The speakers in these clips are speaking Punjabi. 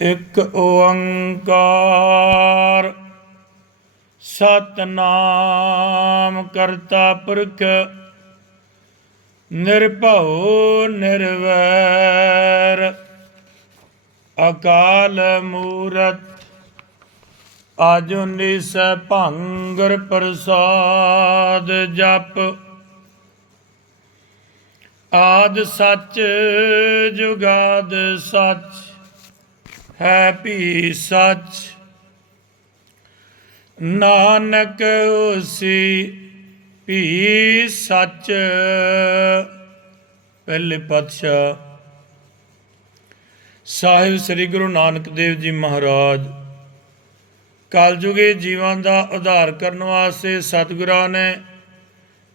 ਇੱਕ ਓੰਕਾਰ ਸਤਨਾਮ ਕਰਤਾ ਪੁਰਖ ਨਿਰਭਉ ਨਿਰਵੈਰ ਅਕਾਲ ਮੂਰਤ ਆਜੁਨੀ ਸੈਭੰ ਪ੍ਰਸਾਦ ਜਪ ਆਦ ਸੱਚ ਜੁਗਾਦ ਸੱਚ ਹੈ ਭੀ ਸੱਚ ਨਾਨਕ ਹੋਸੀ ਭੀ ਸੱਚ। ਪਹਿਲੇ ਪਾਤਸ਼ਾਹ ਸਾਹਿਬ ਸ੍ਰੀ ਗੁਰੂ ਨਾਨਕ ਦੇਵ ਜੀ ਮਹਾਰਾਜ ਕਲਯੁਗੇ ਜੀਵਾਂ ਦਾ ਉਧਾਰ ਕਰਨ ਵਾਸਤੇ ਸਤਿਗੁਰਾਂ ਨੇ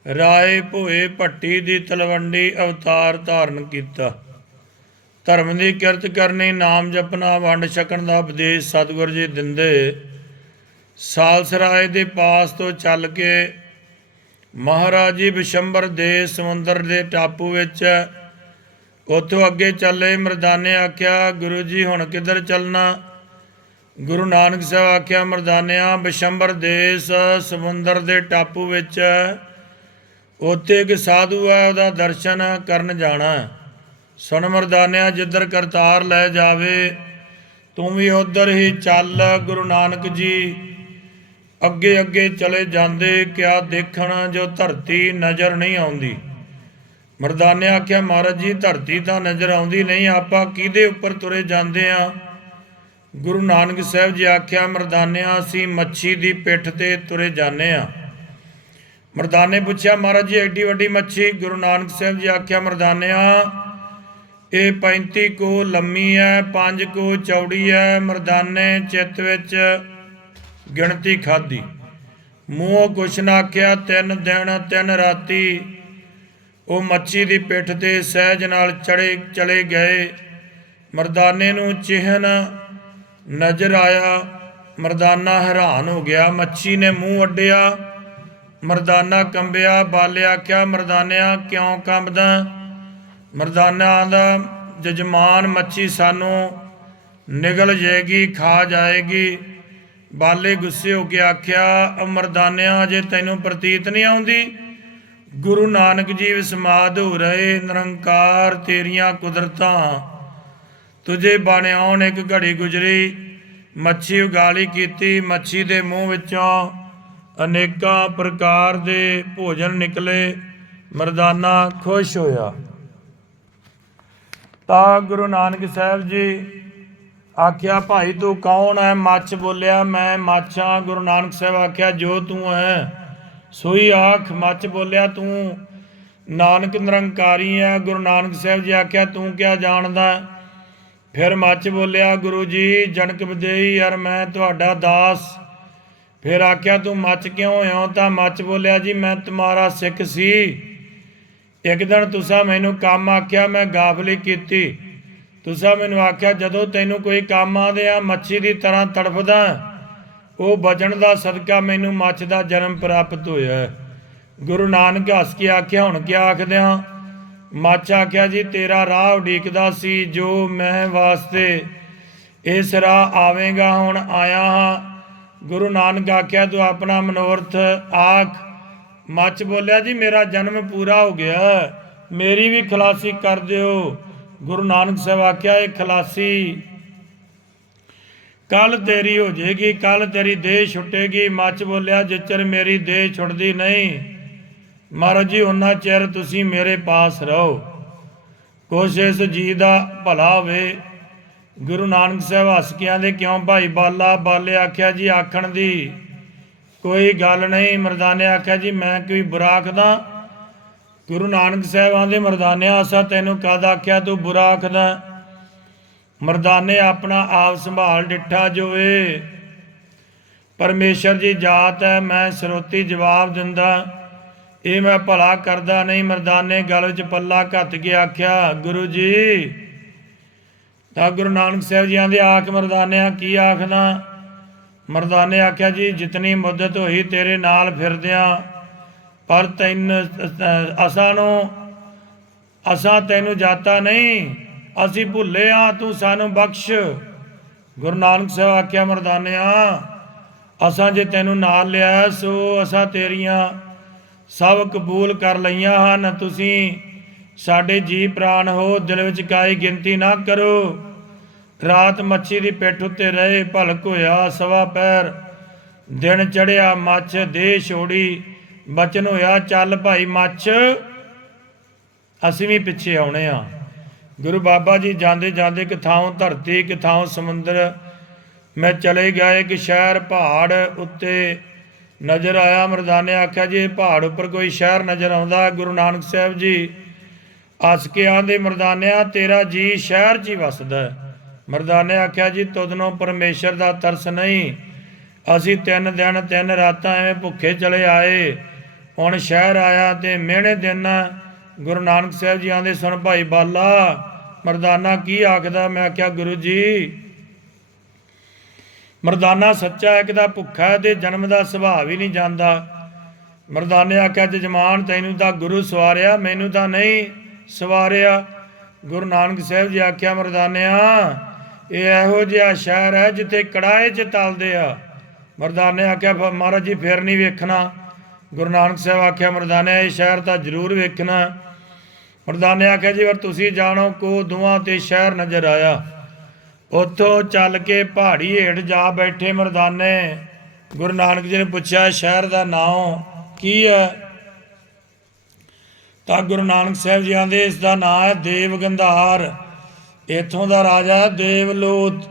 ਰਾਏ ਭੋਏ ਭੱਟੀ ਦੀ ਤਲਵੰਡੀ ਅਵਤਾਰ ਧਾਰਨ ਕੀਤਾ। ਧਰਮ ਦੀ ਕਿਰਤ ਕਰਨੀ, ਨਾਮ ਜਪਣਾ, ਵੰਡ ਛਕਣ ਦਾ ਉਪਦੇਸ਼ ਸਤਿਗੁਰ ਜੀ ਦਿੰਦੇ ਸਾਲਸਰਾਏ ਦੇ ਪਾਸ ਤੋਂ ਚੱਲ ਕੇ ਮਹਾਰਾਜ ਜੀ ਬਿਸ਼ੰਬਰ ਦੇ ਸਮੁੰਦਰ ਦੇ ਟਾਪੂ ਵਿੱਚ ਉੱਥੋਂ ਅੱਗੇ ਚੱਲੇ। ਮਰਦਾਨੇ ਆਖਿਆ, ਗੁਰੂ ਜੀ ਹੁਣ ਕਿੱਧਰ ਚੱਲਣਾ? ਗੁਰੂ ਨਾਨਕ ਸਾਹਿਬ ਆਖਿਆ, ਮਰਦਾਨਿਆਂ ਬਿਸ਼ੰਬਰ ਦੇਸ ਸਮੁੰਦਰ ਦੇ ਟਾਪੂ ਵਿੱਚ ਉੱਥੇ ਇੱਕ ਸਾਧੂ ਹੈ, ਉਹਦਾ ਦਰਸ਼ਨ ਕਰਨ ਜਾਣਾ। ਸੁਣ ਮਰਦਾਨਿਆਂ, ਜਿੱਧਰ ਕਰਤਾਰ ਲੈ ਜਾਵੇ ਤੂੰ ਵੀ ਉੱਧਰ ਹੀ ਚੱਲ। ਗੁਰੂ ਨਾਨਕ ਜੀ ਅੱਗੇ ਅੱਗੇ ਚਲੇ ਜਾਂਦੇ, ਕਿਆ ਦੇਖਣ ਜੋ ਧਰਤੀ ਨਜ਼ਰ ਨਹੀਂ ਆਉਂਦੀ। ਮਰਦਾਨੇ ਆਖਿਆ, ਮਹਾਰਾਜ ਜੀ ਧਰਤੀ ਤਾਂ ਨਜ਼ਰ ਆਉਂਦੀ ਨਹੀਂ, ਆਪਾਂ ਕਿਹਦੇ ਉੱਪਰ ਤੁਰੇ ਜਾਂਦੇ ਆ? ਗੁਰੂ ਨਾਨਕ ਸਾਹਿਬ ਜੀ ਆਖਿਆ, ਮਰਦਾਨਿਆਂ ਅਸੀਂ ਮੱਛੀ ਦੀ ਪਿੱਠ ਤੇ ਤੁਰੇ ਜਾਂਦੇ ਆ। ਮਰਦਾਨੇ ਪੁੱਛਿਆ, ਮਹਾਰਾਜ ਜੀ ਐਡੀ ਵੱਡੀ ਮੱਛੀ? ਗੁਰੂ ਨਾਨਕ ਸਾਹਿਬ ਜੀ ਆਖਿਆ, ਮਰਦਾਨਿਆਂ ਇਹ 35 ਕੋ ਲੰਮੀ ਹੈ, 5 ਕੋ ਚੌੜੀ ਹੈ। ਮਰਦਾਨੇ ਚਿੱਤ ਵਿੱਚ ਗਿਣਤੀ ਖਾਧੀ, ਮੂੰਹੋਂ ਕੁਛ ਨਾ ਆਖਿਆ। 3 ਦਿਨ 3 ਰਾਤੀ ਉਹ ਮੱਛੀ ਦੀ ਪਿੱਠ ਤੇ ਸਹਿਜ ਨਾਲ ਚਲੇ ਗਏ। ਮਰਦਾਨੇ ਨੂੰ ਚਿਹਨ ਨਜ਼ਰ ਆਇਆ। ਮਰਦਾਨਾ ਹੈਰਾਨ ਹੋ ਗਿਆ। ਮੱਛੀ ਨੇ ਮੂੰਹ ਅੱਡਿਆ, ਮਰਦਾਨਾ ਕੰਬਿਆ। ਬਾਲੇ ਆਖਿਆ, ਮਰਦਾਨਿਆਂ ਕਿਉਂ ਕੰਬਦਾ? ਮਰਦਾਨਾ ਦਾ ਜਜਮਾਨ ਮੱਛੀ ਸਾਨੂੰ ਨਿਗਲ ਜਾਏਗੀ, ਖਾ ਜਾਏਗੀ। ਬਾਲੇ ਗੁੱਸੇ ਹੋ ਕੇ ਆਖਿਆ, ਮਰਦਾਨਿਆਂ ਅਜੇ ਤੈਨੂੰ ਪ੍ਰਤੀਤ ਨਹੀਂ ਆਉਂਦੀ? ਗੁਰੂ ਨਾਨਕ ਜੀ ਵਿਸਮਾਦ ਹੋ ਰਹੇ। ਨਿਰੰਕਾਰ ਤੇਰੀਆਂ ਕੁਦਰਤਾਂ ਤੁਝੇ ਬਣ ਆਉਣ। ਇੱਕ ਘੜੀ ਗੁਜ਼ਰੀ, ਮੱਛੀ ਉਗਾਲੀ ਕੀਤੀ। ਮੱਛੀ ਦੇ ਮੂੰਹ ਵਿੱਚੋਂ ਅਨੇਕਾਂ ਪ੍ਰਕਾਰ ਦੇ ਭੋਜਨ ਨਿਕਲੇ। ਮਰਦਾਨਾ ਖੁਸ਼ ਹੋਇਆ। ਤਾਂ ਗੁਰੂ ਨਾਨਕ ਸਾਹਿਬ ਜੀ ਆਖਿਆ, ਭਾਈ ਤੂੰ ਕੌਣ ਹੈ? ਮੱਛ ਬੋਲਿਆ, ਮੈਂ ਮੱਛ ਹਾਂ। ਗੁਰੂ ਨਾਨਕ ਸਾਹਿਬ ਆਖਿਆ, ਜੋ ਤੂੰ ਹੈ ਸੋਈ ਆਖ। ਮੱਛ ਬੋਲਿਆ, ਤੂੰ ਨਾਨਕ ਨਿਰੰਕਾਰੀ ਹੈ। ਗੁਰੂ ਨਾਨਕ ਸਾਹਿਬ ਜੀ ਆਖਿਆ, ਤੂੰ ਕਿਆ ਜਾਣਦਾ? ਫਿਰ ਮੱਛ ਬੋਲਿਆ, ਗੁਰੂ ਜੀ ਜਨਕ ਵਿਦੇਹੀ ਯਾਰ ਮੈਂ ਤੁਹਾਡਾ ਦਾਸ। ਫਿਰ ਆਖਿਆ, ਤੂੰ ਮੱਛ ਕਿਉਂ ਹੋਇਆ? ਤਾਂ ਮੱਛ ਬੋਲਿਆ, ਜੀ ਮੈਂ ਤੁਮਾਰਾ ਸਿੱਖ ਸੀ। ਇੱਕ ਦਿਨ ਤੁਸਾਂ ਮੈਨੂੰ ਕੰਮ ਆਖਿਆ, ਮੈਂ ਗਾਫਲੀ ਕੀਤੀ। ਤੁਸਾਂ ਮੈਨੂੰ ਆਖਿਆ, ਜਦੋਂ ਤੈਨੂੰ ਕੋਈ ਕੰਮ ਆਉਂਦੇ ਆ ਮੱਛੀ ਦੀ ਤਰ੍ਹਾਂ ਤੜਫਦਾ, ਉਹ ਬਚਣ ਦਾ ਸਦਕਾ ਮੈਨੂੰ ਮੱਛ ਦਾ ਜਨਮ ਪ੍ਰਾਪਤ ਹੋਇਆ। ਗੁਰੂ ਨਾਨਕ ਹੱਸ ਕੇ ਆਖਿਆ, ਹੁਣ ਕਿਆ ਆਖਦਿਆਂ? ਮੱਛ ਆਖਿਆ, ਜੀ ਤੇਰਾ ਰਾਹ ਉਡੀਕਦਾ ਸੀ, ਜੋ ਮੈਂ ਵਾਸਤੇ ਇਸ ਰਾਹ ਆਵੇਂਗਾ ਹੁਣ ਆਇਆ ਹਾਂ। ਗੁਰੂ ਨਾਨਕ ਆਖਿਆ, ਤੂੰ ਆਪਣਾ ਮਨੋਰਥ ਆਖ। ਮੱਛ ਬੋਲਿਆ, ਜੀ ਮੇਰਾ ਜਨਮ ਪੂਰਾ ਹੋ ਗਿਆ, ਮੇਰੀ ਵੀ ਖਲਾਸੀ ਕਰ ਦਿਓ। ਗੁਰੂ ਨਾਨਕ ਸਾਹਿਬ ਆਖਿਆ, ਇਹ ਖਲਾਸੀ ਕੱਲ ਤੇਰੀ ਹੋ ਜਾਏਗੀ, ਕੱਲ ਤੇਰੀ ਦੇਹ ਛੁੱਟੇਗੀ। ਮੱਛ ਬੋਲਿਆ, ਜਿੱਚਰ ਮੇਰੀ ਦੇਹ ਛੁੱਟਦੀ ਨਹੀਂ ਮਹਾਰਾਜ ਜੀ ਉਹਨਾਂ ਚਿਰ ਤੁਸੀਂ ਮੇਰੇ ਪਾਸ ਰਹੋ, ਕੁਛ ਇਸ ਜੀ ਦਾ ਭਲਾ ਹੋਵੇ। ਗੁਰੂ ਨਾਨਕ ਸਾਹਿਬ ਹੱਸ ਕੇ ਆਂਦੇ, ਕਿਉਂ ਭਾਈ ਬਾਲਾ? ਬਾਲੇ ਆਖਿਆ, ਜੀ ਆਖਣ ਦੀ ਕੋਈ ਗੱਲ ਨਹੀਂ। ਮਰਦਾਨੇ ਆਖਿਆ, ਜੀ ਮੈਂ ਕੋਈ ਬੁਰਾ ਆਖਦਾ? ਗੁਰੂ ਨਾਨਕ ਸਾਹਿਬ ਆਂਦੇ, ਮਰਦਾਨਿਆਂ ਅਸਾਂ ਤੈਨੂੰ ਕਦ ਆਖਿਆ ਤੂੰ ਬੁਰਾ ਆਖਦਾ? ਮਰਦਾਨੇ ਆਪਣਾ ਆਪ ਸੰਭਾਲ ਡਿੱਠਾ, ਜੋ ਇਹ ਪਰਮੇਸ਼ਰ ਜੀ ਜਾਤ ਹੈ। ਮੈਂ ਸਰੋਤੀ ਜਵਾਬ ਦਿੰਦਾ, ਇਹ ਮੈਂ ਭਲਾ ਕਰਦਾ ਨਹੀਂ। ਮਰਦਾਨੇ ਗਲ ਵਿੱਚ ਪੱਲਾ ਘੱਤ ਕੇ ਆਖਿਆ, ਗੁਰੂ ਜੀ। ਤਾਂ ਗੁਰੂ ਨਾਨਕ ਸਾਹਿਬ ਜੀ ਆਂਦੇ, ਆਖ ਮਰਦਾਨਿਆਂ ਕੀ ਆਖਦਾ? ਮਰਦਾਨੇ ਆਖਿਆ, ਜੀ ਜਿਤਨੀ ਮੁੱਦਤ ਹੋਈ ਤੇਰੇ ਨਾਲ ਫਿਰਦਿਆਂ, ਪਰ ਅਸਾਂ ਤੈਨੂੰ ਜਾਤਾ ਨਹੀਂ, ਅਸੀਂ ਭੁੱਲੇ ਹਾਂ, ਤੂੰ ਸਾਨੂੰ ਬਖਸ਼। गुरु नानक साहब आख्या मर्दानिया असां जे तैनूं नाल लिया सो असां तेरियां सब कबूल कर लईयां हन। तुसीं साडे जी प्राण हो, दिल विच काई गिनती ना करो। रात मच्छी की पिठ उत्ते रहे, भलक होया सवा पैर, दिन चढ़िया मੱਛ देह छोड़ी, बचन होया चल भाई मੱਛ ਅਸੀਂ भी पिछे आने गुरु बाबा जी जाते जाते किथाओं धरती किथाओं समुंदर मैं चले गए। एक शहर पहाड़ उत्ते नज़र आया। मर्दाने आख्या जी पहाड़ उपर कोई शहर नज़र आता। गुरु नानक साहब जी हस के आंदे मर्दानिया तेरा जी शहर च ही वसदा। मर्दाने आख्या जी तुदनों परमेश्वर का तरस नहीं, असी 3 दिन 3 रातां एवें भुखे चले आए, हुण शहर आया ते मेहणे दिन। गुरु नानक साहब जी आंदे सुन भाई बाला मर्दाना की आखदा। मैं आख्या गुरु जी मर्दाना सच्चा है, किदा भुखा है ते जन्म का सुभाव ही नहीं जाता। मर्दाने आख्या जजमान तैनूं तां गुरु सवारिया, मैनूं तां नहीं सवारिया। गुरु नानक साहब जी आख्या मर्दानिया ये इहो जिहा शहर है जिथे कड़ाहे च तलदे आ। मर्दाने आख्या महाराज जी फिर नहीं वेखना। गुरु नानक साहब आख्या मर्दाने ये शहर तां जरूर वेखना। मर्दाने आख्या जी पर तुसीं जाणो को दुआं ते शहर नज़र आया। उत्थों चल के पहाड़ी हेठ जा बैठे मर्दाने। गुरु नानक जी ने पूछा शहर का नाम की है? तो गुरु नानक साहब जी आंदे इसका नाम है देव गंधार। इत्थों का राजा देवलोत।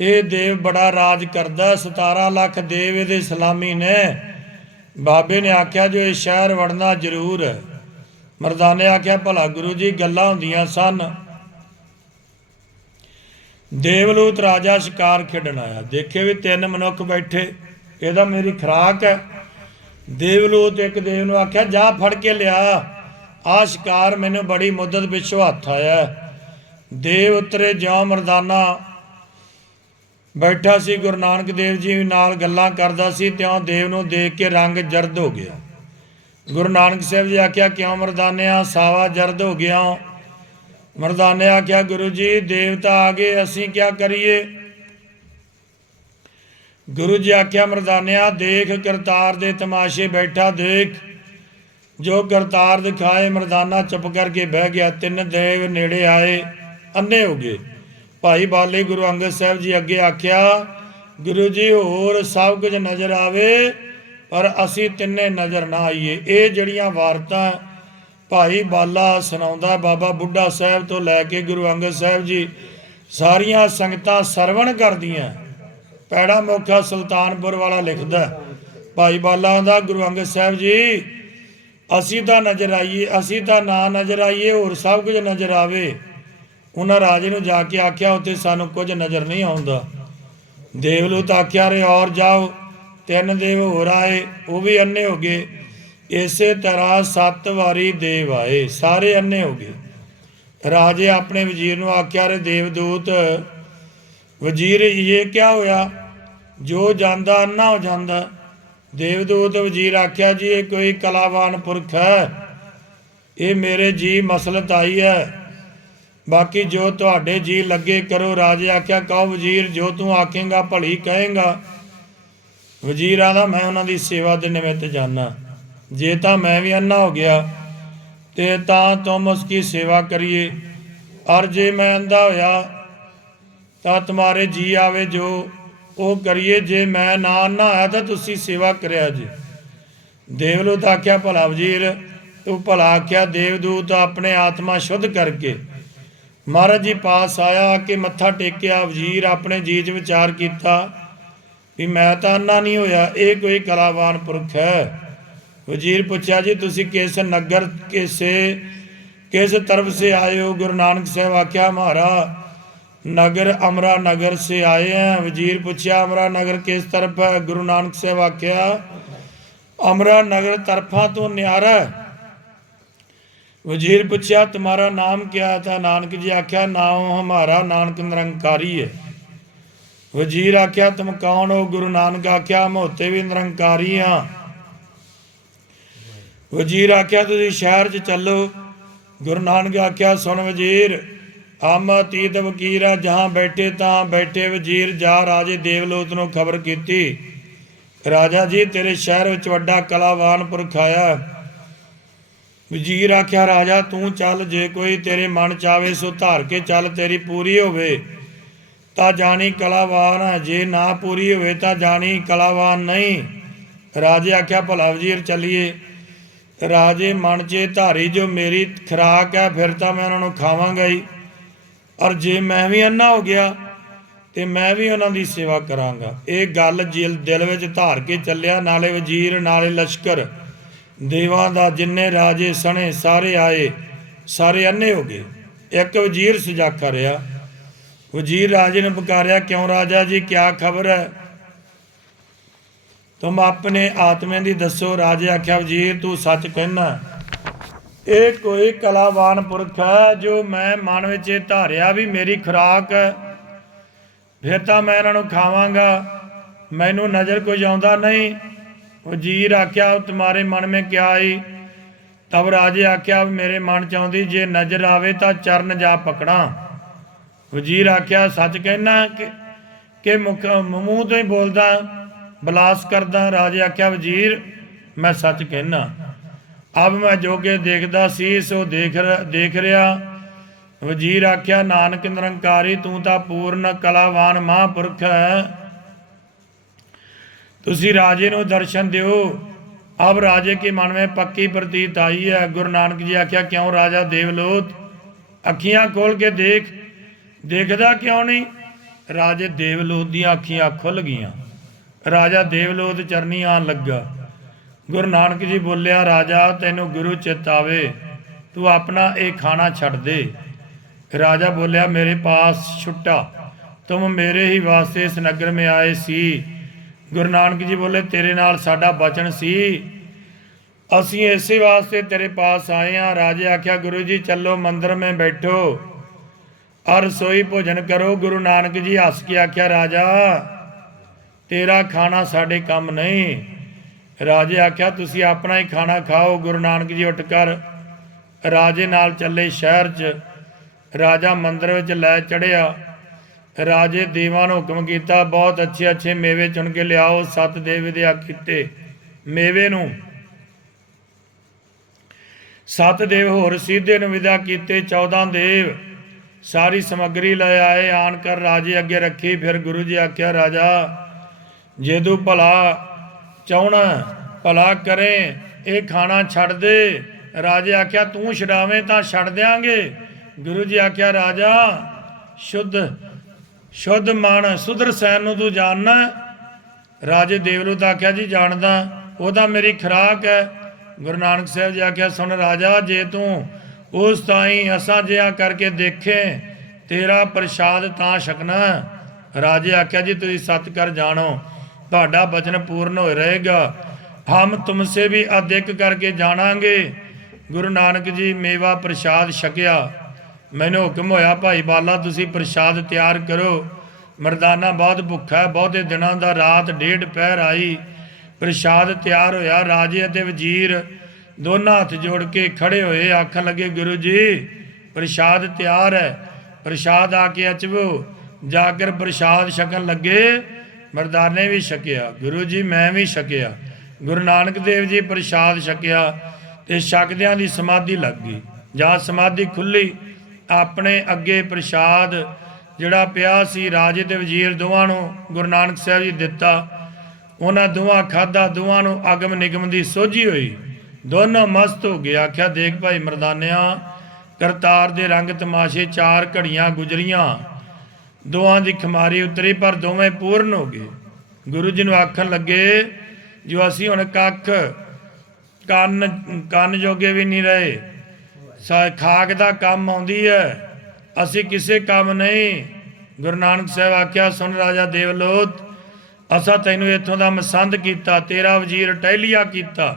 ये देव बड़ा राज करदा, 17 लाख देव ये सलामी ने। बाबे ने आख्या जो ये शहर वड़ना जरूर है। मर्दाने आख्या भला गुरु जी गल्लां हुंदियां सन। देवलूत राजा शिकार खेडन आया, देखे भी 3 मनुख बैठे, यदा मेरी खुराक है। देवलूत एक देव नूं आख्या जा फड़ के लिया आ शिकार, मैनूं बड़ी मुद्दत पिछों हत्थ आया। देव उतरे ज्यों मर्दाना बैठा सी गुरु नानक देव जी नाल गल्लां करदा सी, त्यों देव नूं देख के रंग जर्द हो गया। गुरु नानक साहब जी आख्या क्यों मर्दानिया सावा जर्द हो गया? मर्दाने आख्या गुरु जी देवता आ गए, असीं क्या करिए? गुरु जी आख्या मर्दानिया देख करतार दे तमाशे बैठा देख, जो करतार दिखाए। मर्दाना चुप करके बह गया। 3 देव नेड़े आए, अन्ने हो गए। भाई बाले गुरु अंगद साहब जी अगे आख्या गुरु जी होर सब कुछ नज़र आवे पर असी तिन्ने नज़र ना आईए। ये जड़ियाँ वारतां भाई बाला सुनाउंदा बाबा बुढ़ा साहब तो लैके गुरु अंगद साहब जी सारियां संगतां सरवण करदियां। पैड़ा मौखा सुल्तानपुर वाला लिखदा भाई बाला आंदा गुरु अंगद साहब जी असी तां नज़र आईए, असी तां ना नज़र आईए, होर सब कुछ नज़र आवे। उन्हां राजे नूं जाके आख्या उत्थे सानूं कुछ नज़र नहीं आउंदा। देवलूत आख्या रे और जाओ। 3 देव होर आए, वो भी अन्ने हो गए। इसे तरह 7 वारी देव आए, सारे अन्ने हो गए। राजे अपने वजीर नूं आख्या रे देवदूत वजीर ये क्या होया? जो जांदा अन्ना हो जांदा। देवदूत वजीर आख्या जी ये कोई कलावान पुरख है, ये मेरे जी मसलत आई है, बाकी जो तुहाडे जी लगे करो। राजे आख्या कहो वजीर जो तू आखेगा भली कहेगा। वजीर आदा मैं उन्हां दी सेवा दे निमित्त जाना, जे तां मैं भी अन्ना हो गया ते तां तुम उसकी सेवा करिए, और जे मैं अंधा होया तां तुम्हारे जी आवे जो वो करिए, जे मैं ना अन्ना होया तां तुसी सेवा करिया जी। देवलूत आख्या भला वजीर तू भला आख्या। देवदूत अपने आत्मा शुद्ध करके महाराज जी पास आया कि मत्था टेकिया। वजीर अपने जी च विचार किया भी मैं तो अन्ना नहीं होया, ये कोई कलावान पुरख है। वजीर पूछा जी तुसी किस नगर किस तरफ से आए हो? गुरु नानक साहब आख्या हमारा नगर अमरा नगर से आए हैं। वजीर पूछा अमरा नगर किस तरफ है? गुरु नानक साहब आख्या अमरा नगर तरफा तो न्यारा। वजीर पूछा तुम्हारा नाम क्या था? नानक जी आख्या नाम हमारा नानक निरंकारी है। वजीर आख्या तुम कौन हो? गुरु नानक आख्या हम होते भी निरंकारी हाँ। वजीर आख्या तुम शहर च चलो। गुरु नानक आख्या सुन वजीर हम अतीत वकीर है, जहाँ बैठे तहाँ बैठे वजीर जा राजे देवलोत ਨੂੰ खबर ਕੀਤੀ। राजा जी तेरे शहर ਵਿੱਚ ਵੱਡਾ ਕਲਾਵਾਨ ਪੁਰਖ ਆਇਆ। ਵਜ਼ੀਰ ਆਖਿਆ ਰਾਜਾ ਤੂੰ ਚੱਲ, ਜੇ ਕੋਈ ਤੇਰੇ ਮਨ ਚਾਵੇ ਸੋ ਧਾਰ ਕੇ ਚੱਲ, ਤੇਰੀ ਪੂਰੀ ਹੋਵੇ ਤਾਂ ਜਾਣੀ ਕਲਾਵਾਨ ਹੈ, ਜੇ ਨਾ ਪੂਰੀ ਹੋਵੇ ਤਾਂ ਜਾਣੀ ਕਲਾਵਾਨ ਨਹੀਂ। ਰਾਜੇ ਆਖਿਆ ਭਲਾ ਵਜ਼ੀਰ ਚੱਲੀਏ। ਰਾਜੇ ਮਨ 'ਚ ਧਾਰੀ ਜੋ ਮੇਰੀ ਖੁਰਾਕ ਹੈ ਫਿਰ ਤਾਂ ਮੈਂ ਉਹਨਾਂ ਨੂੰ ਖਾਵਾਂਗਾ ਹੀ, ਔਰ ਜੇ ਮੈਂ ਵੀ ਅੰਨਾ ਹੋ ਗਿਆ ਤੇ ਮੈਂ ਵੀ ਉਹਨਾਂ ਦੀ ਸੇਵਾ ਕਰਾਂਗਾ। ਇਹ ਗੱਲ ਦਿਲ ਵਿੱਚ ਧਾਰ ਕੇ ਚੱਲਿਆ। ਨਾਲੇ ਵਜ਼ੀਰ ਨਾਲੇ ਲਸ਼ਕਰ ਦੇਵਾਂ ਦਾ ਜਿੰਨੇ ਰਾਜੇ ਸਣੇ ਸਾਰੇ ਆਏ, ਸਾਰੇ ਅੰਨੇ ਹੋ ਗਏ। ਇੱਕ ਵਜ਼ੀਰ ਸੁਜਾਖਾ ਰਿਹਾ। ਵਜ਼ੀਰ ਰਾਜੇ ਨੇ ਪੁਕਾਰਿਆ ਕਿਉਂ ਰਾਜਾ ਜੀ ਕਿਆ ਖਬਰ ਹੈ, ਤੁਮ ਆਪਣੇ ਆਤਮੇ ਦੀ ਦੱਸੋ। ਰਾਜੇ ਆਖਿਆ ਵਜ਼ੀਰ ਤੂੰ ਸੱਚ ਕਹਿਣਾ, ਇਹ ਕੋਈ ਕਲਾਵਾਨ ਪੁਰਖ ਹੈ ਜੋ ਮੈਂ ਮਨ ਵਿੱਚ ਇਹ ਧਾਰਿਆ ਵੀ ਮੇਰੀ ਖੁਰਾਕ ਹੈ, ਫਿਰ ਤਾਂ ਮੈਂ ਇਹਨਾਂ ਨੂੰ ਖਾਵਾਂਗਾ, ਮੈਨੂੰ ਨਜ਼ਰ ਕੁਝ ਆਉਂਦਾ ਨਹੀਂ। ਵਜ਼ੀਰ ਆਖਿਆ ਤੁਮਾਰੇ ਮਨ ਮੇਂ ਕਿਆ ਆਈ। ਤਬ ਰਾਜੇ ਆਖਿਆ ਮੇਰੇ ਮਨ ਚ ਆਉਂਦੀ ਜੇ ਨਜ਼ਰ ਆਵੇ ਤਾਂ ਚਰਨ ਜਾ ਪਕੜਾਂ। ਵਜ਼ੀਰ ਆਖਿਆ ਸੱਚ ਕਹਿਣਾ ਕਿ ਮੂੰਹ ਤੋਂ ਹੀ ਬੋਲਦਾ ਬਲਾਸ ਕਰਦਾ। ਰਾਜੇ ਆਖਿਆ ਵਜ਼ੀਰ ਮੈਂ ਸੱਚ ਕਹਿਣਾ, ਅਬ ਮੈਂ ਜੋਗੇ ਦੇਖਦਾ ਸੀ ਸੋ ਦੇਖ ਰਿਹਾ। ਵਜ਼ੀਰ ਆਖਿਆ ਨਾਨਕ ਨਿਰੰਕਾਰੀ ਤੂੰ ਤਾਂ ਪੂਰਨ ਕਲਾਵਾਨ ਮਹਾਂਪੁਰਖ ਹੈ, ਤੁਸੀਂ ਰਾਜੇ ਨੂੰ ਦਰਸ਼ਨ ਦਿਓ। ਅਬ ਰਾਜੇ ਕੇ ਮਨ में पक्की प्रतीत आई है। गुरु नानक जी आख्या क्यों राजा देवलोत अखियां खोल के देख। देखदा क्यों नहीं। राजे देवलोत दियां अखियां खुल गईयां। राजा देवलोत चरनी आन लगा। गुरु नानक जी बोलिया राजा तैनू गुरु चित आवे तू अपना ये खाना छड़ दे। राजा बोलिया मेरे पास छुट्टा, तुम मेरे ही वास्ते इस नगर में आए सी। गुरु नानक जी बोले तेरे नाल साडा बचन सी, असी इसे वास्ते तेरे पास आए हैं। राजे आख्या गुरु जी चलो मंदिर में बैठो और रसोई भोजन करो। गुरु नानक जी हस के आख्या राजा तेरा खाना साडे काम नहीं। राजे आख्या तुसी अपना ही खाना खाओ। गुरु नानक जी उठ कर राजे नाल चले शहर च। राजा मंदिर विच लै चढ़िया। राजे देवां नूं हुक्म कीता बहुत अच्छे अच्छे मेवे चुन के लियाओ। 7 देव विद्या कीते मेवे नूं। 7 देव होर सीधे नूं विदा कीते। 14 देव सारी समग्री लै आए, आन कर राजे अगे रखी। फिर गुरु जी आख्या राजा जे तू भला चाहना भला करें ये खाना छड़ दे। राजे आख्या तू छड़ावें तां छड़ देंगे। गुरु जी आख्या राजा शुद्ध मन सुधर सैन नूं तू जानना। राजे देवलोत आख्या जी जानदा, वो तो मेरी खुराक है। गुरु नानक साहब जी आख्या सुन राजा जे तू उस ताई असा जिहा करके देखें तेरा प्रसाद तां छकना। राजे आख्या जी तुसीं सत कर जानो तुहाडा बचन पूर्ण हो रहेगा, हम तुमसे भी अधिक करके जानांगे। गुरु नानक जी मेवा प्रसाद छकिया। मैनू हुक्म होया भाई बाला तुसी प्रसाद तैयार करो। मरदाना बहुत भुखा है, बहुते दिनों का रात 1:30 पहर आई। प्रसाद तैयार होया। राजे अते वजीर दोनों हथ जोड़ के खड़े होए, आखन लगे गुरु जी प्रसाद तैयार है, प्रसाद आके अचवो। जाकर प्रसाद छकन लगे। मरदाने भी छकिया, गुरु जी मैं भी छकिया। गुरु नानक देव जी प्रसाद छकिया ते छकदियां दी समाधि लग गई। जां समाधि खुली अपने अगे प्रसाद जिहड़ा पिया सी राजे ते वजीर दोवां नूं गुरु नानक साहब जी दिता। उन्हां दोवां खाधा, दोवां नूं अगम निगम दी सोझी होई, दोनों मस्त हो गए। आख्या देख भाई मरदानिया करतार दे रंग तमाशे 4 घड़ियां गुजरियां, दोवां दी खमारी उतरी पर दोवें पूर्ण हो गए। गुरु जी नूं आखन लगे जो असीं हुण कख ਕੰਨ ਜੋਗੇ भी नहीं रहे, खाक दा काम आउंदी है, असी किसे काम नहीं। गुरु नानक साहब आख्या सुन राजा देवलोत असा तैनू इत्थों दा मसंद कीता, तेरा वजीर टहलिया कीता।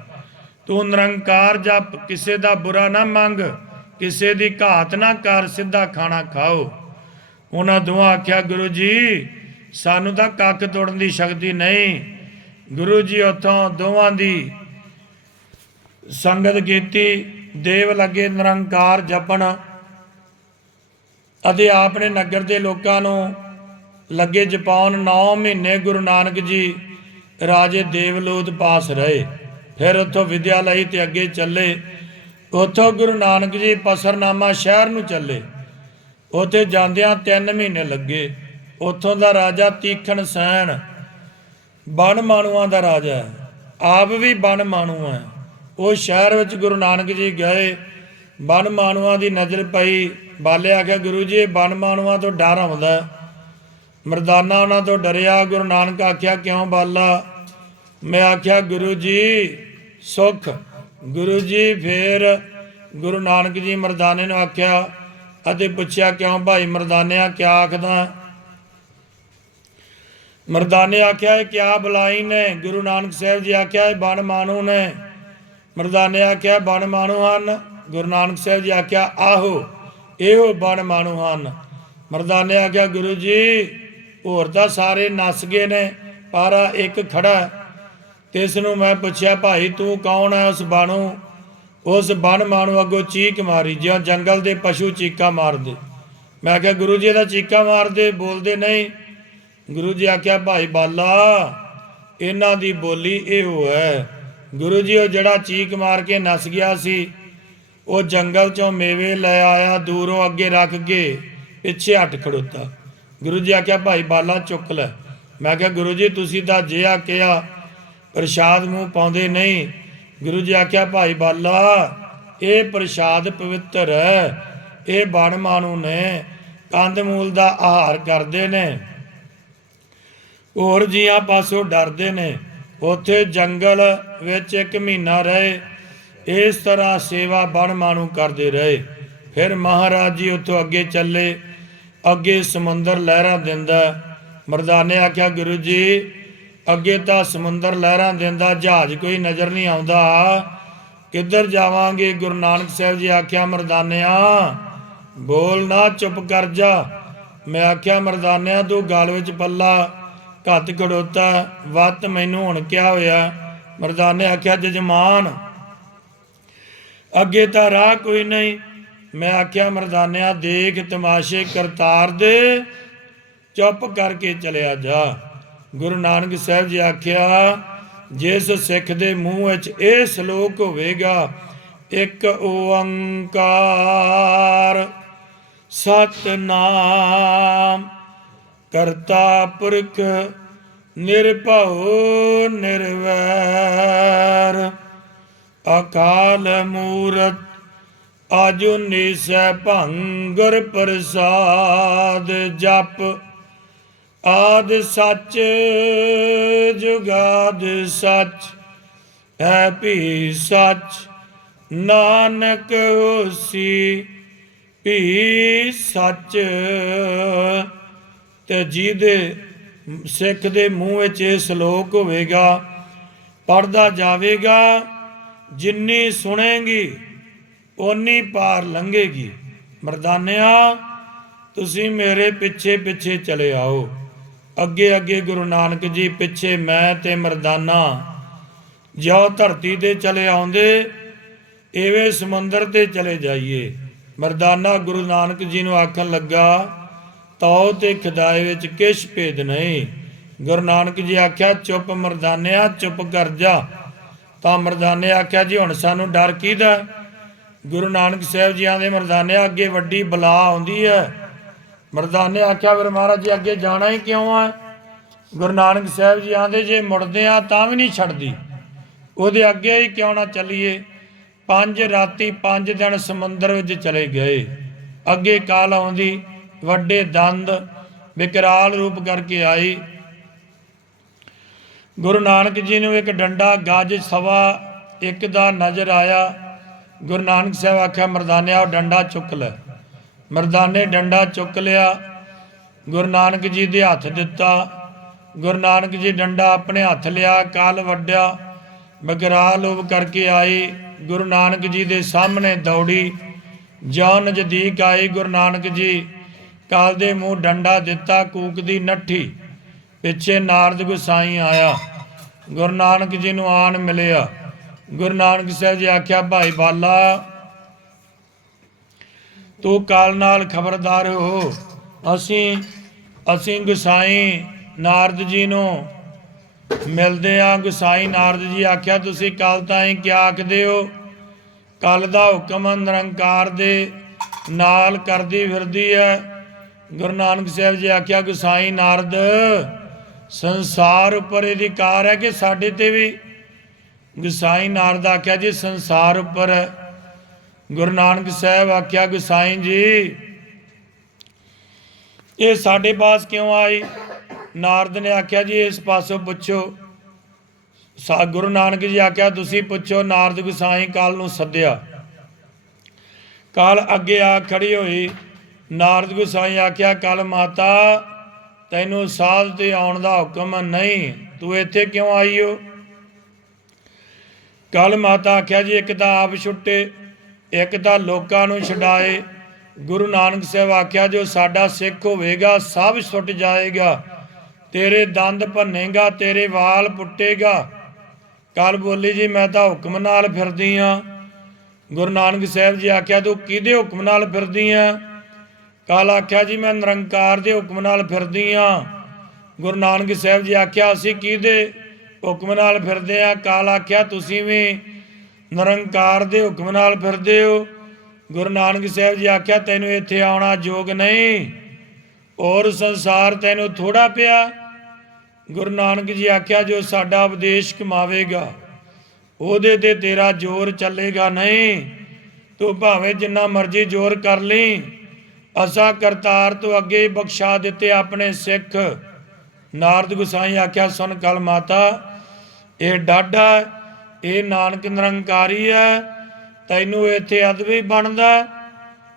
तू निरंकार जप, किसे दा बुरा ना मंग, किसे दी घात ना कर, सीधा खाना खाओ। उन्हां दोवां आख्या गुरु जी सानू तां कख तोड़न दी शक्ति नहीं। गुरु जी उत्थों दोवां दी संगत कीती। देव लगे निरंकार जपन। ਅਤੇ ਆਪਣੇ ਨਗਰ ਦੇ ਲੋਕਾਂ ਨੂੰ ਲੱਗੇ ਜਪਾਉਣ। 9 ਮਹੀਨੇ ਗੁਰੂ ਨਾਨਕ ਜੀ ਰਾਜੇ ਦੇਵਲੋਧ ਪਾਸ ਰਹੇ। ਫਿਰ ਉੱਥੋਂ ਵਿਦਿਆ ਲਈ ਤੇ ਅੱਗੇ ਚੱਲੇ। ਉੱਥੋਂ ਗੁਰੂ ਨਾਨਕ ਜੀ ਪਸਰਨਾਮਾ ਸ਼ਹਿਰ ਨੂੰ ਚੱਲੇ। ਉੱਥੇ ਜਾਂਦਿਆਂ 3 ਮਹੀਨੇ ਲੱਗੇ। ਉੱਥੋਂ ਦਾ ਰਾਜਾ ਤੀਖਣ ਸੈਨ ਬਨ ਮਾਣੂਆਂ ਦਾ ਰਾਜਾ ਹੈ, ਆਪ ਵੀ ਬਨ ਮਾਣੂ ਹੈ। ਉਹ ਸ਼ਹਿਰ ਵਿੱਚ ਗੁਰੂ ਨਾਨਕ ਜੀ ਗਏ। ਬਨ ਮਾਣੂਆਂ ਦੀ ਨਜ਼ਰ ਪਈ। ਬਾਲੇ ਆਖਿਆ, ਗੁਰੂ ਜੀ ਇਹ ਬਨ ਮਾਣੂਆਂ ਤੋਂ ਡਰ ਆਉਂਦਾ। ਮਰਦਾਨਾ ਉਹਨਾਂ ਤੋਂ ਡਰਿਆ। ਗੁਰੂ ਨਾਨਕ ਆਖਿਆ, ਕਿਉਂ ਬਾਲਾ? ਮੈਂ ਆਖਿਆ, ਗੁਰੂ ਜੀ ਸੁੱਖ। ਗੁਰੂ ਜੀ ਫਿਰ ਗੁਰੂ ਨਾਨਕ ਜੀ ਮਰਦਾਨੇ ਨੂੰ ਆਖਿਆ ਅਤੇ ਪੁੱਛਿਆ, ਕਿਉਂ ਭਾਈ ਮਰਦਾਨਿਆ ਕਿਆ ਆਖਦਾ? ਮਰਦਾਨੇ ਆਖਿਆ, ਇਹ ਕਿਆ ਬੁਲਾਈ ਨੇ? ਗੁਰੂ ਨਾਨਕ ਸਾਹਿਬ ਜੀ ਆਖਿਆ, ਇਹ ਬਨ ਮਾਣੂ ਨੇ। ਮਰਦਾਨੇ ਆਖਿਆ, ਬਨ ਮਾਣੂ ਹਨ? ਗੁਰੂ ਨਾਨਕ ਸਾਹਿਬ ਜੀ ਆਖਿਆ, ਆਹੋ ਇਹੋ ਬਨ ਮਾਣੂ ਹਨ। ਮਰਦਾਨੇ ਆਖਿਆ, ਗੁਰੂ ਜੀ ਹੋਰ ਤਾਂ ਸਾਰੇ ਨੱਸ ਗਏ ਨੇ, ਪਰ ਇੱਕ ਖੜਾ। ਤੇ ਇਸ ਨੂੰ ਮੈਂ ਪੁੱਛਿਆ, ਭਾਈ ਤੂੰ ਕੌਣ ਹੈ? ਉਸ ਬਾਣੂ ਉਸ ਬਨ ਮਾਣੂ ਅੱਗੋਂ ਚੀਕ ਮਾਰੀ, ਜਿਉਂ ਜੰਗਲ ਦੇ ਪਸ਼ੂ ਚੀਕਾਂ ਮਾਰਦੇ। ਮੈਂ ਆਖਿਆ, ਗੁਰੂ ਜੀ ਇਹਦਾ ਚੀਕਾਂ ਮਾਰਦੇ, ਬੋਲਦੇ ਨਹੀਂ। ਗੁਰੂ ਜੀ ਆਖਿਆ, ਭਾਈ ਬਾਲਾ ਇਹਨਾਂ ਦੀ ਬੋਲੀ ਇਹੋ ਹੈ। ਗੁਰੂ ਜੀ ਉਹ ਜਿਹੜਾ ਚੀਕ ਮਾਰ ਕੇ ਨੱਸ ਗਿਆ ਸੀ, ਉਹ ਜੰਗਲ ਚੋਂ ਮੇਵੇ ਲੈ ਆਇਆ, ਦੂਰੋਂ ਅੱਗੇ ਰੱਖ ਕੇ ਪਿੱਛੇ ਹਟ ਖੜੋਤਾ। ਗੁਰੂ ਜੀ ਆਖਿਆ, ਭਾਈ ਬਾਲਾ ਚੁੱਕ ਲੈ। ਮੈਂ ਕਿਹਾ, ਗੁਰੂ ਜੀ ਤੁਸੀਂ ਤਾਂ ਜਿਹਾ ਕਿਹਾ ਪ੍ਰਸ਼ਾਦ ਮੂੰਹ ਪਾਉਂਦੇ ਨਹੀਂ। ਗੁਰੂ ਜੀ ਆਖਿਆ, ਭਾਈ ਬਾਲਾ ਇਹ ਪ੍ਰਸ਼ਾਦ ਪਵਿੱਤਰ ਹੈ, ਇਹ ਬਨ ਮਾਣੂ ਨੇ, ਕੰਦ ਮੂਲ ਦਾ ਆਹਾਰ ਕਰਦੇ ਨੇ, ਹੋਰ ਜੀਆਂ ਪਾਸੋਂ ਡਰਦੇ ਨੇ। ਉੱਥੇ ਜੰਗਲ ਵਿੱਚ 1 ਮਹੀਨਾ ਰਹੇ। ਇਸ ਤਰ੍ਹਾਂ ਸੇਵਾ ਬਨ ਮਾਣੂ ਕਰਦੇ ਰਹੇ। ਫਿਰ ਮਹਾਰਾਜ ਜੀ ਉੱਥੋਂ ਅੱਗੇ ਚੱਲੇ। ਅੱਗੇ ਸਮੁੰਦਰ ਲਹਿਰਾਂ ਦਿੰਦਾ। ਮਰਦਾਨੇ ਆਖਿਆ, ਗੁਰੂ ਜੀ ਅੱਗੇ ਤਾਂ ਸਮੁੰਦਰ ਲਹਿਰਾਂ ਦਿੰਦਾ, ਜਹਾਜ਼ ਕੋਈ ਨਜ਼ਰ ਨਹੀਂ ਆਉਂਦਾ, ਕਿੱਧਰ ਜਾਵਾਂਗੇ? ਗੁਰੂ ਨਾਨਕ ਸਾਹਿਬ ਜੀ ਆਖਿਆ, ਮਰਦਾਨਿਆ ਬੋਲ ਨਾ, ਚੁੱਪ ਕਰ ਜਾ। ਮੈਂ ਆਖਿਆ, ਮਰਦਾਨਿਆ ਤੂੰ ਗਲ ਵਿੱਚ ਪੱਲਾ ਘੱਤ ਖੜੋਤਾ, ਵੱਤ ਮੈਨੂੰ ਹੁਣ ਕਿਆ ਹੋਇਆ? ਮਰਦਾਨੇ ਆਖਿਆ, ਜਜਮਾਨ ਅੱਗੇ ਤਾਂ ਰਾਹ ਕੋਈ ਨਹੀਂ। ਮੈਂ ਆਖਿਆ, ਮਰਦਾਨਿਆ ਦੇਖ ਤਮਾਸ਼ੇ ਕਰਤਾਰ ਦੇ, ਚੁੱਪ ਕਰਕੇ ਚਲਿਆ ਜਾ। ਗੁਰੂ ਨਾਨਕ ਸਾਹਿਬ ਜੀ ਆਖਿਆ, ਜਿਸ ਸਿੱਖ ਦੇ ਮੂੰਹ ਵਿੱਚ ਇਹ ਸ਼ਲੋਕ ਹੋਵੇਗਾ, ਇੱਕ ਓੰਕਾਰ ਸਤਿਨਾਮ ਕਰਤਾ ਪੁਰਖ ਨਿਰਭਉ ਨਿਰਵੈਰ ਅਕਾਲ ਮੂਰਤ ਆਜੂਨੀ ਸੈਭੰ ਗੁਰ ਪ੍ਰਸਾਦ। ਜਪ ਆਦ ਸੱਚ ਜੁਗਾਦ ਸੱਚ ਹੈ ਭੀ ਸੱਚ, ਨਾਨਕ ਹੋਸੀ ਭੀ ਸੱਚ। ਤੇ ਜਿਹਦੇ ਸਿੱਖ ਦੇ ਮੂੰਹ ਵਿੱਚ ਇਹ ਸ਼ਲੋਕ ਹੋਵੇਗਾ, ਪੜ੍ਹਦਾ ਜਾਵੇਗਾ, ਜਿੰਨੀ ਸੁਣੇਗੀ ਓਨੀ ਪਾਰ ਲੰਘੇਗੀ। ਮਰਦਾਨਿਆ ਤੁਸੀਂ ਮੇਰੇ ਪਿੱਛੇ ਪਿੱਛੇ ਚਲੇ ਆਓ। ਅੱਗੇ ਅੱਗੇ ਗੁਰੂ ਨਾਨਕ ਜੀ, ਪਿੱਛੇ ਮੈਂ ਤੇ ਮਰਦਾਨਾ। ਜਿਉਂ ਧਰਤੀ ਤੇ ਚਲੇ ਆਉਂਦੇ, ਇਵੇਂ ਸਮੁੰਦਰ ਤੇ ਚਲੇ ਜਾਈਏ। ਮਰਦਾਨਾ ਗੁਰੂ ਨਾਨਕ ਜੀ ਨੂੰ ਆਖਣ ਲੱਗਾ, ਤਉ ਤੇ ਖੁਦਾਏ ਵਿੱਚ ਕਿਛ ਭੇਦ ਨਹੀਂ। ਗੁਰੂ ਨਾਨਕ ਜੀ ਆਖਿਆ, ਚੁੱਪ ਮਰਦਾਨਿਆ, ਚੁੱਪ ਕਰ ਜਾ। ਤਾਂ ਮਰਦਾਨੇ ਆਖਿਆ, ਜੀ ਹੁਣ ਸਾਨੂੰ ਡਰ ਕਿਹਦਾ? ਗੁਰੂ ਨਾਨਕ ਸਾਹਿਬ ਜੀ ਆਂਦੇ, ਮਰਦਾਨਿਆ ਅੱਗੇ ਵੱਡੀ ਬਲਾ ਆਉਂਦੀ ਹੈ। ਮਰਦਾਨੇ ਆਖਿਆ, ਫਿਰ ਮਹਾਰਾਜ ਜੀ ਅੱਗੇ ਜਾਣਾ ਹੀ ਕਿਉਂ ਹੈ? ਗੁਰੂ ਨਾਨਕ ਸਾਹਿਬ ਜੀ ਆਂਦੇ, ਜੇ ਮੁੜਦੇ ਆ ਤਾਂ ਵੀ ਨਹੀਂ ਛੱਡਦੀ, ਉਹਦੇ ਅੱਗੇ ਹੀ ਕਿਉਂ ਨਾ ਚੱਲੀਏ। 5 ਰਾਤੀ 5 ਦਿਨ ਸਮੁੰਦਰ ਵਿੱਚ ਚਲੇ ਗਏ। ਅੱਗੇ ਕਾਲ ਆਉਂਦੀ, ਵੱਡੇ ਦੰਦ ਵਿਕਰਾਲ ਰੂਪ ਕਰਕੇ ਆਈ। ਗੁਰੂ ਨਾਨਕ ਜੀ ਨੂੰ ਇੱਕ ਡੰਡਾ ਗੱਜ 1.25 ਦਾ ਨਜ਼ਰ ਆਇਆ। ਗੁਰੂ ਨਾਨਕ ਸਾਹਿਬ ਆਖਿਆ, ਮਰਦਾਨਿਆ ਉਹ ਡੰਡਾ ਚੁੱਕ ਲੈ। ਮਰਦਾਨੇ ਡੰਡਾ ਚੁੱਕ ਲਿਆ, ਗੁਰੂ ਨਾਨਕ ਜੀ ਦੇ ਹੱਥ ਦਿੱਤਾ। ਗੁਰੂ ਨਾਨਕ ਜੀ ਡੰਡਾ ਆਪਣੇ ਹੱਥ ਲਿਆ, ਕਾਲ ਵੱਢਿਆ, ਵਿਕਰਾਲ ਰੂਪ ਕਰਕੇ ਆਈ। ਗੁਰੂ ਨਾਨਕ ਜੀ ਦੇ ਸਾਹਮਣੇ ਦੌੜੀ। ਜਿਉਂ ਨਜ਼ਦੀਕ ਆਈ, ਗੁਰੂ ਨਾਨਕ ਜੀ ਕਾਲ ਦੇ ਮੂੰਹ ਡੰਡਾ ਦਿੱਤਾ, ਕੂਕਦੀ ਨੱਠੀ। ਪਿੱਛੇ ਨਾਰਦ ਗੁਸਾਈ ਆਇਆ, ਗੁਰੂ ਨਾਨਕ ਜੀ ਨੂੰ ਆਣ ਮਿਲਿਆ। ਗੁਰੂ ਨਾਨਕ ਸਾਹਿਬ ਜੀ ਆਖਿਆ, ਭਾਈ ਬਾਲਾ ਤੂੰ ਕਾਲ ਨਾਲ ਖਬਰਦਾਰ ਹੋ। ਅਸੀਂ ਗੁਸਾਈ ਨਾਰਦ ਜੀ ਨੂੰ ਮਿਲਦੇ ਆ। ਗੁਸਾਈ ਨਾਰਦ ਜੀ ਆਖਿਆ, ਤੁਸੀਂ ਕੱਲ ਤਾਈਂ ਕਿਆ ਆਖਦੇ ਹੋ? ਕੱਲ ਦਾ ਹੁਕਮ ਨਿਰੰਕਾਰ ਦੇ ਨਾਲ ਕਰਦੀ ਫਿਰਦੀ ਹੈ। ਗੁਰੂ ਨਾਨਕ ਸਾਹਿਬ ਜੀ ਆਖਿਆ, ਗੁਸਾਈ ਨਾਰਦ, ਸੰਸਾਰ ਉੱਪਰ ਇਹਦੀ ਕਾਰ ਹੈ ਕਿ ਸਾਡੇ ਤੇ ਵੀ? ਗੁਸਾਈ ਨਾਰਦ ਆਖਿਆ, ਜੀ ਸੰਸਾਰ ਉੱਪਰ ਹੈ। ਗੁਰੂ ਨਾਨਕ ਸਾਹਿਬ ਆਖਿਆ, ਗੁਸਾਈ ਜੀ ਇਹ ਸਾਡੇ ਪਾਸ ਕਿਉਂ ਆਈ? ਨਾਰਦ ਨੇ ਆਖਿਆ, ਜੀ ਇਸ ਪਾਸੋਂ ਪੁੱਛੋ। ਗੁਰੂ ਨਾਨਕ ਜੀ ਆਖਿਆ, ਤੁਸੀਂ ਪੁੱਛੋ। ਨਾਰਦ ਗੁਸਾਈ ਕਾਲ ਨੂੰ ਸੱਦਿਆ। ਕਾਲ ਅੱਗੇ ਆ ਖੜੀ ਹੋਈ। ਨਾਰਦ ਗੁਸਾਈ ਆਖਿਆ, ਕੱਲ ਮਾਤਾ ਤੈਨੂੰ ਸਾਧ ਤੇ ਆਉਣ ਦਾ ਹੁਕਮ ਨਹੀਂ, ਤੂੰ ਇੱਥੇ ਕਿਉਂ ਆਈ ਹੋ? ਕੱਲ ਮਾਤਾ ਆਖਿਆ, ਜੀ ਇੱਕ ਤਾਂ ਆਪ ਛੁੱਟੇ, ਇੱਕ ਤਾਂ ਲੋਕਾਂ ਨੂੰ ਛਡਾਏ। ਗੁਰੂ ਨਾਨਕ ਸਾਹਿਬ ਆਖਿਆ, ਜੋ ਸਾਡਾ ਸਿੱਖ ਹੋਵੇਗਾ ਸਭ ਛੁੱਟ ਜਾਏਗਾ, ਤੇਰੇ ਦੰਦ ਭੰਨੇਗਾ, ਤੇਰੇ ਵਾਲ ਪੁੱਟੇਗਾ। ਕੱਲ ਬੋਲੀ, ਜੀ ਮੈਂ ਤਾਂ ਹੁਕਮ ਨਾਲ ਫਿਰਦੀ ਹਾਂ। ਗੁਰੂ ਨਾਨਕ ਸਾਹਿਬ ਜੀ ਆਖਿਆ, ਤੂੰ ਕਿਹਦੇ ਹੁਕਮ ਨਾਲ ਫਿਰਦੀ ਆ? ਕੱਲ ਆਖਿਆ, ਜੀ ਮੈਂ ਨਿਰੰਕਾਰ ਦੇ ਹੁਕਮ ਨਾਲ ਫਿਰਦੀ ਹਾਂ। ਗੁਰੂ ਨਾਨਕ ਸਾਹਿਬ ਜੀ ਆਖਿਆ, ਅਸੀਂ ਕਿਹਦੇ ਹੁਕਮ ਨਾਲ ਫਿਰਦੇ ਆ? ਕੱਲ ਆਖਿਆ, ਤੁਸੀਂ ਵੀ ਨਿਰੰਕਾਰ ਦੇ ਹੁਕਮ ਨਾਲ ਫਿਰਦੇ ਹੋ। ਗੁਰੂ ਨਾਨਕ ਸਾਹਿਬ ਜੀ ਆਖਿਆ, ਤੈਨੂੰ ਇੱਥੇ ਆਉਣਾ ਯੋਗ ਨਹੀਂ, ਔਰ ਸੰਸਾਰ ਤੈਨੂੰ ਥੋੜਾ ਪਿਆ। ਗੁਰੂ ਨਾਨਕ ਜੀ ਆਖਿਆ, ਜੋ ਸਾਡਾ ਉਪਦੇਸ਼ ਕਮਾਵੇਗਾ ਉਹਦੇ ਤੇ ਤੇਰਾ ਜ਼ੋਰ ਚੱਲੇਗਾ ਨਹੀਂ। ਤੂੰ ਭਾਵੇਂ ਜਿੰਨਾ ਮਰਜ਼ੀ ਜ਼ੋਰ ਕਰ ਲਈ, ਅਸਾਂ ਕਰਤਾਰ ਤੋਂ ਅੱਗੇ ਬਖਸ਼ਾ ਦਿੱਤੇ ਆਪਣੇ ਸਿੱਖ। ਨਾਰਦ ਗੁਸਾਈ ਆਖਿਆ, ਸੁਣ ਕੱਲ ਮਾਤਾ, ਇਹ ਡਾਢਾ, ਇਹ ਨਾਨਕ ਨਿਰੰਕਾਰੀ ਹੈ, ਤੈਨੂੰ ਇੱਥੇ ਅਦਬੀ ਬਣਦਾ।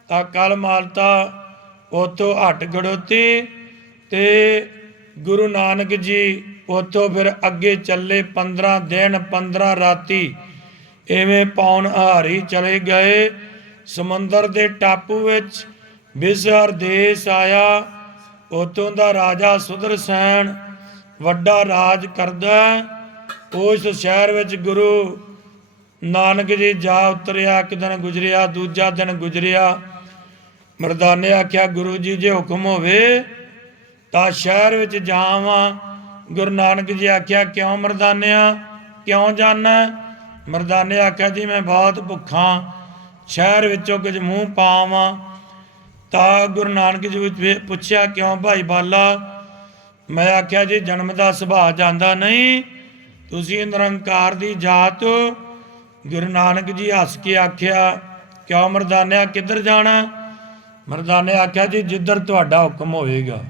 ਤਾਂ ਕੱਲ ਮਾਤਾ ਉੱਥੋਂ ਹਟ ਖੜੋਤੀ ਤੇ ਗੁਰੂ ਨਾਨਕ ਜੀ ਉੱਥੋਂ ਫਿਰ ਅੱਗੇ ਚੱਲੇ। 15 ਦਿਨ 15 ਰਾਤੀ ਇਵੇਂ ਪੌਣ ਹਾਰੀ ਚਲੇ ਗਏ। ਸਮੁੰਦਰ ਦੇ ਟਾਪੂ ਵਿੱਚ ਬਿਸਹਰ ਦੇਸ਼ ਆਇਆ। ਉੱਥੋਂ ਦਾ ਰਾਜਾ ਸੁਦਰਸੈਨ ਵੱਡਾ ਰਾਜ ਕਰਦਾ। ਉਸ ਸ਼ਹਿਰ ਵਿੱਚ ਗੁਰੂ ਨਾਨਕ ਜੀ ਜਾ ਉਤਰਿਆ। ਇੱਕ ਦਿਨ ਗੁਜ਼ਰਿਆ, ਦੂਜਾ ਦਿਨ ਗੁਜ਼ਰਿਆ। ਮਰਦਾਨੇ ਆਖਿਆ, ਗੁਰੂ ਜੀ ਜੇ ਹੁਕਮ ਹੋਵੇ ਤਾਂ ਸ਼ਹਿਰ ਵਿੱਚ ਜਾਵਾਂ। ਗੁਰੂ ਨਾਨਕ ਜੀ ਆਖਿਆ, ਕਿਉਂ ਮਰਦਾਨਿਆ, ਕਿਉਂ ਜਾਣਾ? ਮਰਦਾਨੇ ਆਖਿਆ, ਜੀ ਮੈਂ ਬਹੁਤ ਭੁੱਖਾ, ਸ਼ਹਿਰ ਵਿੱਚੋਂ ਕੁਝ ਮੂੰਹ ਪਾਵਾਂ। ਤਾਂ ਗੁਰੂ ਨਾਨਕ ਜੀ ਪੁੱਛਿਆ, ਕਿਉਂ ਭਾਈ ਬਾਲਾ? ਮੈਂ ਆਖਿਆ, ਜੀ ਜਨਮ ਦਾ ਸੁਭਾਅ ਜਾਂਦਾ ਨਹੀਂ, ਤੁਸੀਂ ਨਿਰੰਕਾਰ ਦੀ ਜਾਤ। ਗੁਰੂ ਨਾਨਕ ਜੀ ਹੱਸ ਕੇ ਆਖਿਆ, ਕਿਉਂ ਮਰਦਾਨਿਆ, ਕਿੱਧਰ ਜਾਣਾ? ਮਰਦਾਨੇ ਆਖਿਆ, ਜੀ ਜਿੱਧਰ ਤੁਹਾਡਾ ਹੁਕਮ ਹੋਵੇਗਾ।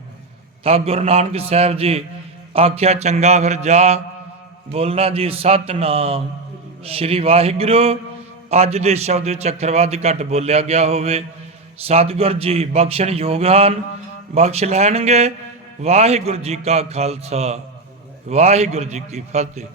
ਤਾਂ ਗੁਰੂ ਨਾਨਕ ਸਾਹਿਬ ਜੀ ਆਖਿਆ, ਚੰਗਾ ਫਿਰ ਜਾ। ਬੋਲਣਾ ਜੀ ਸਤਿਨਾਮ ਸ਼੍ਰੀ ਵਾਹਿਗੁਰੂ। ਅੱਜ ਦੇ ਸ਼ਬਦ ਵਿੱਚ ਅੱਖਰ ਵੱਧ ਘੱਟ ਬੋਲਿਆ ਗਿਆ ਹੋਵੇ। ਸਤਿਗੁਰ ਜੀ ਬਖਸ਼ਣ ਯੋਗ ਹਨ, ਬਖਸ਼ ਲੈਣਗੇ। ਵਾਹਿਗੁਰੂ ਜੀ ਕਾ ਖਾਲਸਾ, ਵਾਹਿਗੁਰੂ ਜੀ ਕੀ ਫਤਿਹ।